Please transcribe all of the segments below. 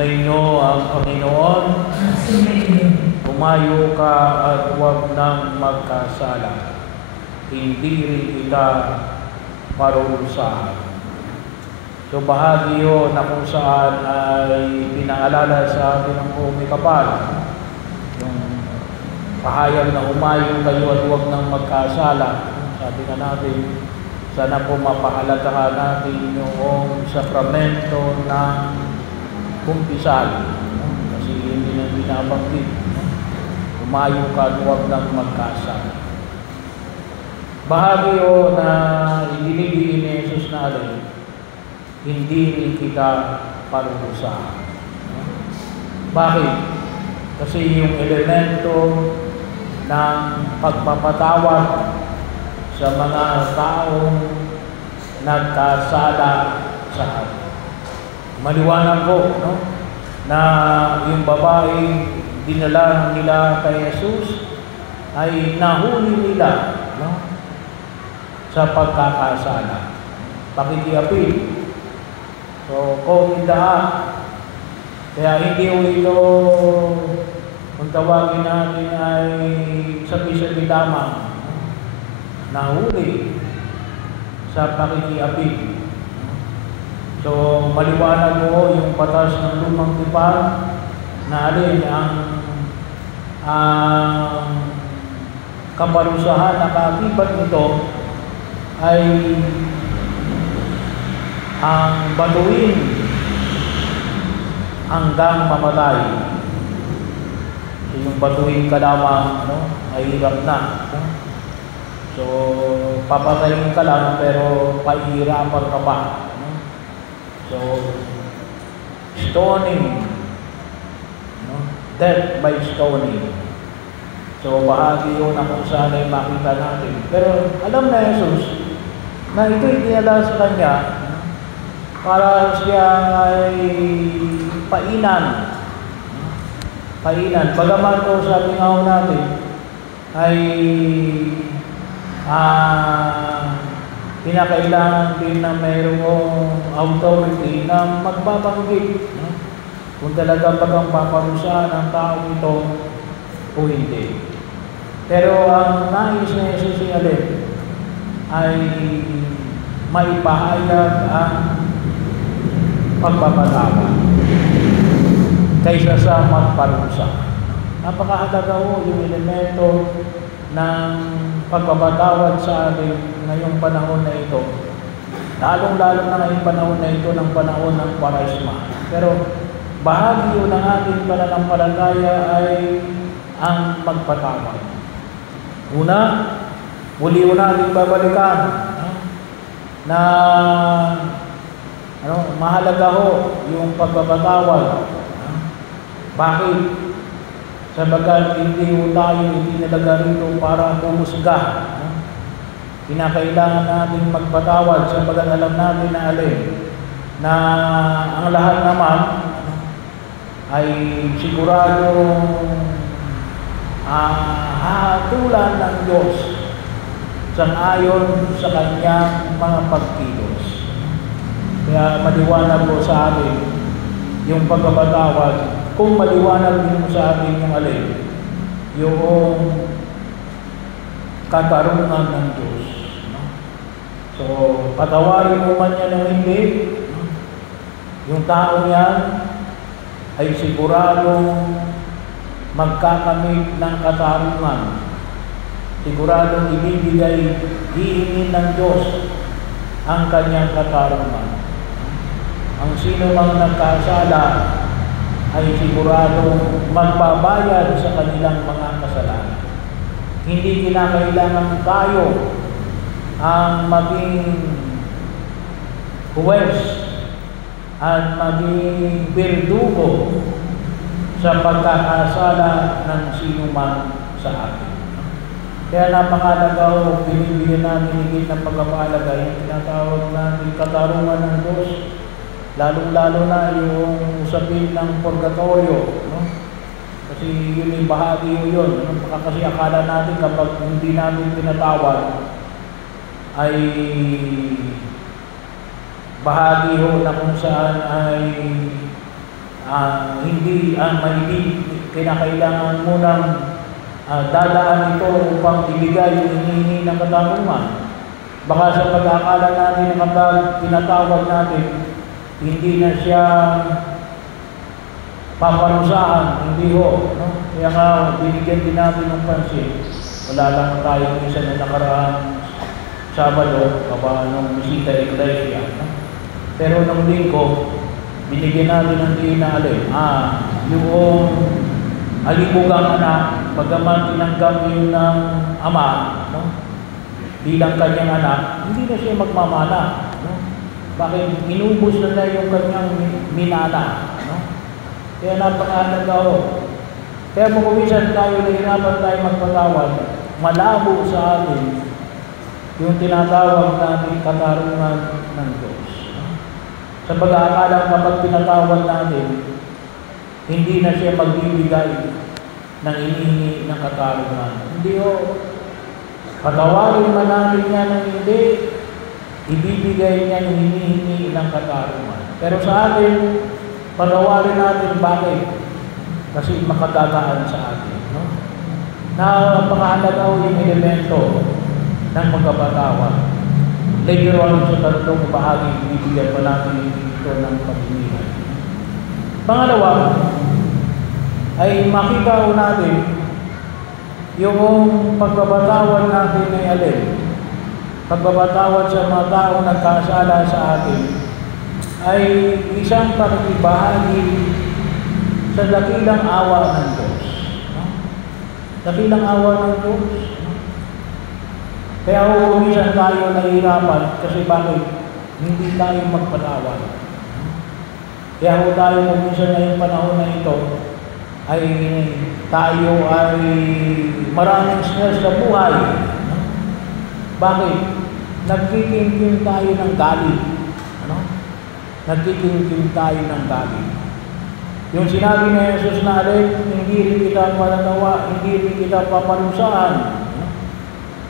Sumainyo ang Panginoon. Umayo ka at huwag nang magkasala. Hindi rin kita parurusahan. So bahagi yun na kung saan ay pinaalala sa atin ng Umikapal. Yung pahayag na umayo kayo at huwag nang magkasala. Sabi nga natin, sana po mapahalagahan natin yung sakramento ng kumpisal. Kasi hindi na binabanggit. Umayo ka at huwag nang magkasala. Bahagi yun na ibinibigay ni Jesus na alin, hindi rin kita parurusahan. Bakit? Kasi yung elemento ng pagpapatawad sa mga taong nagkasala sa atin. Maliwanag po, no? Na yung babae dinala nila kay Jesus ay nahuli nila, no? Sa pagkakasala. Pakikiapil. So, kaya hindi ito, kung tawagin natin ay sabi-sabi lamang, nahuli sa pakikiapil. So, maliwanag mo yung batas ng lumang tipan na alin ang kaparusahan na kaakibat nito ay ang batuin hanggang mamatay. So, yung batuin ka lamang, no, ay hirap na. No? So, papatayin ka lang pero pahihirapan ka pa. No? So, stoning. No? Death by stoning. So, bahagi yun na kung saan ay makita natin. Pero alam na Jesus na ito'y dinala sa Kanya para siya ay painan. Bagaman po sabi nga ho natin ay pinakailangan din na mayroong authority na magbabanggit kung talaga bagang paparusahan ang tao ito o hindi. Pero ang nais na Jesus ay maipahayag ang pagpapatawad kaysa sa magparusa. Napakahalaga ho yung elemento ng pagpapatawad sa atin ngayong panahon na ito. Lalong-lalo na ngayong panahon na ito ng panahon ng Kwaresma. Pero bahagi yun ng ating pananampalataya ay ang pagpatawad. Una, muli natin babalikan na mahalaga ho yung pagpapatawad. Bakit? Sabagat hindi tayo itinalaga rito para pumusga. Kinakailangan natin magpatawad sabagat alam natin na alin na ang lahat naman ay siguradong hahatulan ng Diyos sang-ayon sa Kanyang mga pagkilos. Kaya maliwanag po sa atin yung pagpapatawad. Kung maliwanag din sa atin yung alin, yung katarungan ng Diyos. No? So, patawarin mo man yan o hindi, yung tao yan ay siguradong magkakamit ng katarungan. Siguradong hihingi ng Diyos ang kanyang katarungan. Ang sino mang nagkasala ay siguradong magbabayad sa kanilang mga kasalanan. Hindi kinakailangan tayo ang maging huwes at maging berdugo sa pagkakasala ng sino man sa atin. Kaya napakahalaga o binibigyan namin higit ng pagpapahalaga yung tinatawag natin katarungan ng Diyos. Lalong-lalo na yung usapin ng purgatorio, no? Kasi yun yung bahagi yun. Kasi akala natin kapag hindi natin pinatawad, ay bahagi ho na kung saan ay hindi kinakailangan munang dadaan ito upang ibigay yung hinihingi ng katanungan. Baka sa pag-aakala natin kapag tinatawag natin, hindi na siya paparusahan, hindi ho. No? Kaya nga, binigyan din natin ng pansin. Wala lang tayo minsan na nakaraang Sabado, nung bisita iglesia. No? Pero nung linggo, binigyan natin ng dinaalin. Yung alibugang anak, pagkaman tinanggap yun ng ama, no? Bilang kanyang anak, hindi na siya magmamana. No? Bakit? Inubos na yung kanyang minana. No? Kaya napakahalaga ho. Kaya kung minsan tayo nahirapan tayo magpatawad, malabo sa atin yung tinatawag natin katarungan ng Diyos. Sa pag-aakala kapag pinatawad natin, hindi na siya magbibigay ng hinihingi ng katarungan. Hindi ho. Patawarin man natin niya ng hindi, ibibigay niya yung hinihingi ng katarungan. Pero sa atin, patawarin natin bakit? Kasi makadagaan sa atin. No? Napakahalaga yung elemento ng magkapatawad. Later on sa tatlong bahagi, ibibigyan pa natin ito ng paghingihan. Pangalawa, ay makita ko natin yung pagbabatawad natin ay alin. Pagbabatawad sa mga tao nagkasala sa atin ay isang pakikibahagi sa dakilang awa ng Diyos. No? Dakilang awa ng Diyos. No? Kaya minsan tayo nahihirapan kasi bakit? Hindi tayo magpatawad. Kaya tayo minsan ngayong panahon na ito ay tayo ay maraming stress sa buhay. No? Bakit? Nagkikimkim tayo ng galit. Ano? Nagkikimkim tayo ng galit. Yung sinabi ni Jesus na rin, hindi rin kita mananawa, hindi rin kita paparusahan. No?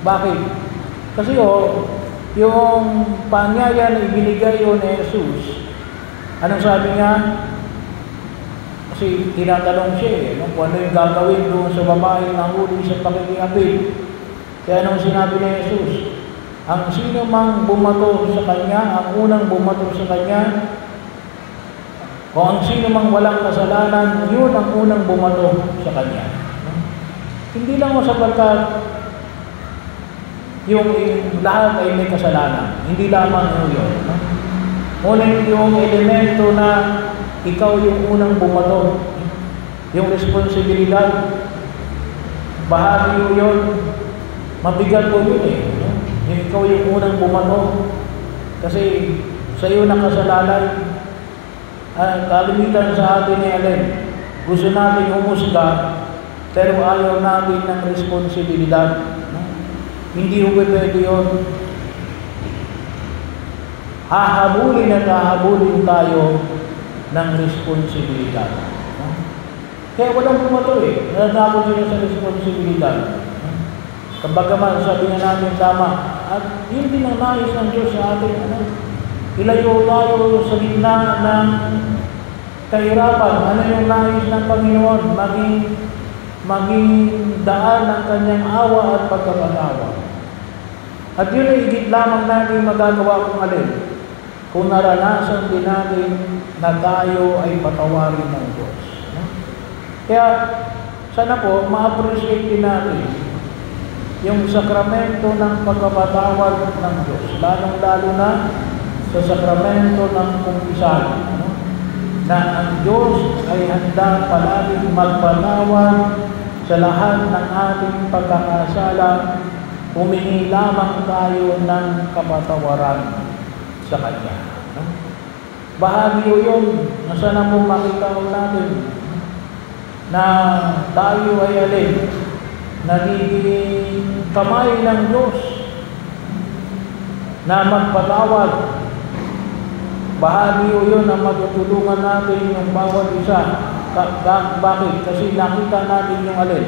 Bakit? Kasi yung panyaya na ibinigay ni Jesus, anong sabi niya? Kasi tinatanong siya kung ano yung gagawin doon sa babae na huli sa pakikiapid. Kaya nung sinabi ni Jesus, ang sino mang bumato sa kanya, ang unang bumato sa kanya, kung ang sino mang walang kasalanan, yun ang unang bumato sa kanya. Hindi lang mo sapagkat yung lahat ay may kasalanan. Hindi lamang yun. Ngunit yung elemento na ikaw yung unang bumato. Yung responsibilidad. Bahagi yun. Mabigat po yun Yung ikaw yung unang bumato. Kasi sa iyo na kasalanan, kalimitan sa atin ni Allen. Gusto natin humusga, pero ayaw natin ng responsibilidad. Hindi ho pwede yun. Hahabulin at hahabulin tayo ng responsibilidad. Kaya walang bumato Natatakot sila sa responsibilidad. Kabagaman, sabi nga namin tama. At yun din ang nais ng Diyos sa atin. Ilayo tayo sa gitna ng kahirapan. Ano yung nais ng Panginoon? Maging daan ng kanyang awa at pagkapatawa. At yun ay higit lamang natin magagawa kung alin. Kung naranasan din natin na tayo ay patawarin ng Diyos. No? Kaya, sana po, ma-appreciate din natin yung sakramento ng pagkapatawad ng Diyos. Lalong-lalo na sa sakramento ng kumpisal. No? Na ang Diyos ay handa palaging magpatawad sa lahat ng ating pagkakasala, humingi lamang tayo ng kapatawaran sa Kanya. No? Bahagi yun, na sana po makita natin na tayo ay alin, nagiging kamay ng Diyos na magpatawad. Bahagi yun na matutulungan natin yung bawat isa. Bakit? Kasi nakita natin yung alin,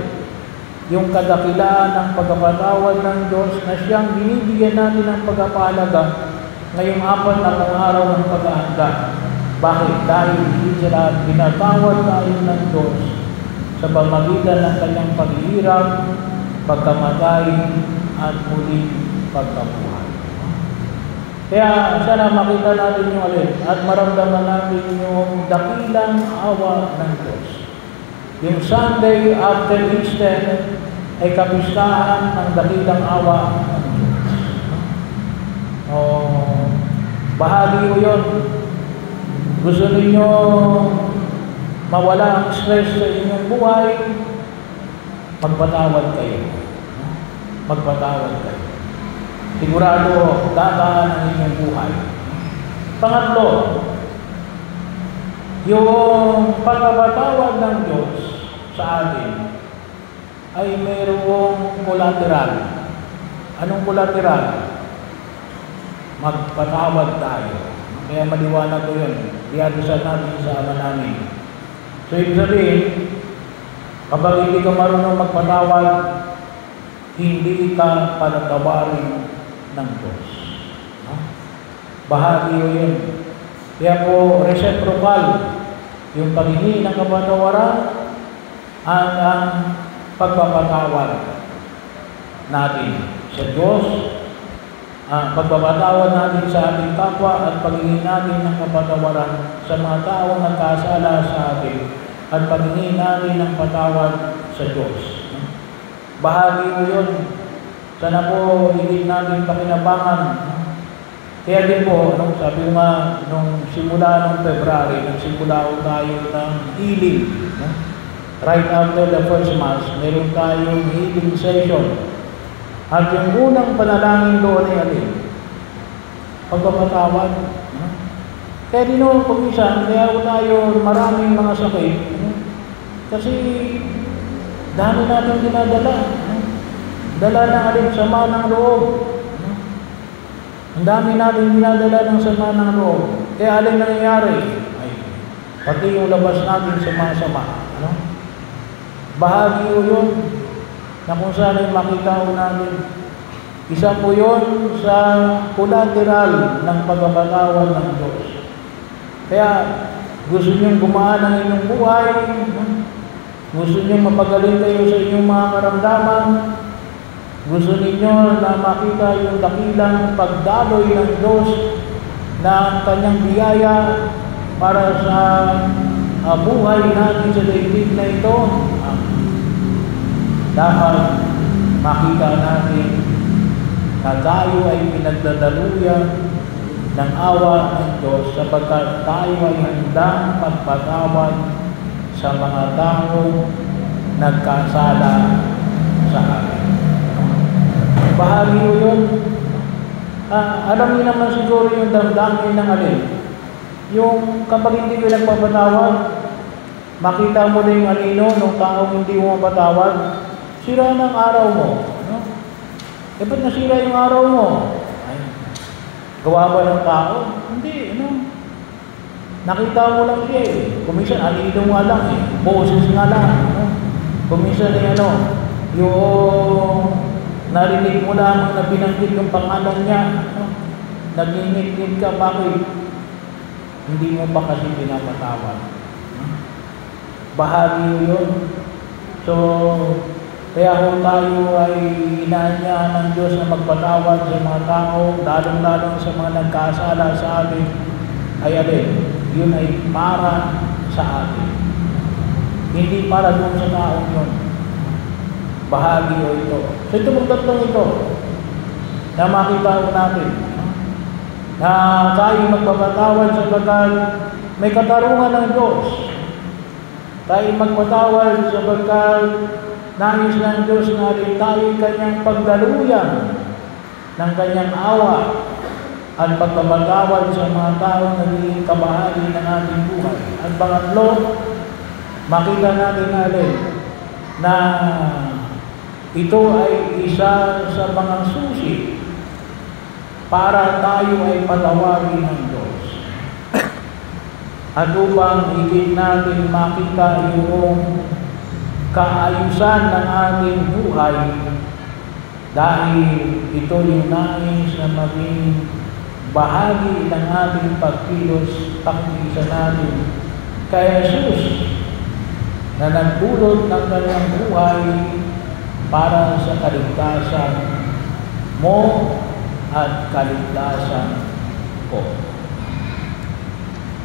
yung kadakilaan ng pagkapatawad ng Diyos na siyang binibigyan natin ng pagpapahalaga ngayong 4 na araw ng paghahanda. Bakit? Dahil hindi sila pinatawad tayo ng Diyos sa pamagitan ng kanyang paghihirap, pagkamatay, at muling pagkabuhay. Kaya sana makita natin yung alin at maramdaman natin yung dakilang awa ng Diyos. Yung Sunday after Easter ay kapistahan ng dakilang awa ng Diyos. Bahagi ko yun. Gusto ninyo mawala ang stress sa inyong buhay, magpatawad kayo. Magpatawad kayo. Sigurado, dadaan ang inyong buhay. Pangatlo, yung pagpapatawad ng Diyos sa atin ay mayroong collateral. Anong collateral? Magpatawad tayo. Kaya maliwanag ko yun. Iyadusan natin sa ama namin. So, ibig sabihin, kapag hindi ka marunong magpatawad, hindi ka patatawarin ng Diyos. Bahagi yun. Kaya po, reciprocal, yung paghingi ng kapatawaran ang pagpapatawad natin sa Diyos, pagpapatawad natin sa ating kapwa at paghingi natin ng kapatawaran sa mga taong nagkasala sa atin at paghingi natin ng patawad sa Diyos. Bahagi mo yun. Sana po hindi natin pakinabangan. Kaya din po, sabi ko nga, nung simula ng February, nagsimula ko tayo ng healing. Right after the first Mass, meron tayong healing session. At yung unang panalangin doon ay alin? Pagpapatawad. Kaya din o, pag-isa, kaya tayo maraming mga sakit. Kasi dami natin dinadala. Dala ng alin, sama ng loob. Ang dami natin dinadala ng sama ng loob. Kaya alin nangyayari? Ay, pati yung labas natin sama-sama. Bahagi o yun na kung saan ay makita ko natin. Isa po yun sa collateral ng pagpapatawad ng Diyos. Kaya gusto niyong gumaan ang inyong buhay, gusto niyong mapagaling kayo sa inyong mga karamdaman, gusto ninyo na makita yung dakilang pagdaloy ng Diyos na kanyang biyaya para sa buhay natin sa daigdig na ito, dapat makita natin na tayo ay pinagdadaluyan ng awa ng Diyos sapagkat tayo ay handang magpatawad sa mga taong nagkasala sa atin. Bahagi ko yun. Alam niyo naman siguro yung damdamin ng alin. Yung kapag hindi ko nagpapatawad, makita mo na yung anino ng taong hindi mo mapatawad, sira ng araw mo. No? Eh, ba't nasira yung araw mo? Ay, gawa ba ng tao? Hindi, nakita mo lang siya eh. Kuminsan, anino nga lang eh. Boses nga lang. Kuminsan eh, yung narinig mo lang na binanggit yung pangalan niya. Nagingit-ngit ka, bakit? Hindi mo pa kasi pinapatawad. Bahagi yun. So, kaya kung tayo ay inaanyahan ng Diyos na magpatawad sa mga tao, lalong-lalong sa mga nagkasala sa atin, ay alin, yun ay para sa atin. Hindi para doon sa taong yun. Bahagi o ito. So ito mong tatlong ito na makita ko natin na tayo magpapatawad sapagkat may katarungan ng Diyos. Tayo magpatawad sapagkat nais ng Diyos na rin tayo kanyang pagdaluyan ng kanyang awa at pagpapatawad sa mga taong naging kabahagi ng ating buhay. At pangatlo, makita natin alin na ito ay isa sa mga susi para tayo ay patawarin ng Diyos. At upang higit natin makita yung kaayusan ng ating buhay dahil ito yung nais na maging bahagi ng ating pagkilos, pakikisa natin kay Jesus na nagdulot ng kanyang buhay para sa kaligtasan mo at kaligtasan ko.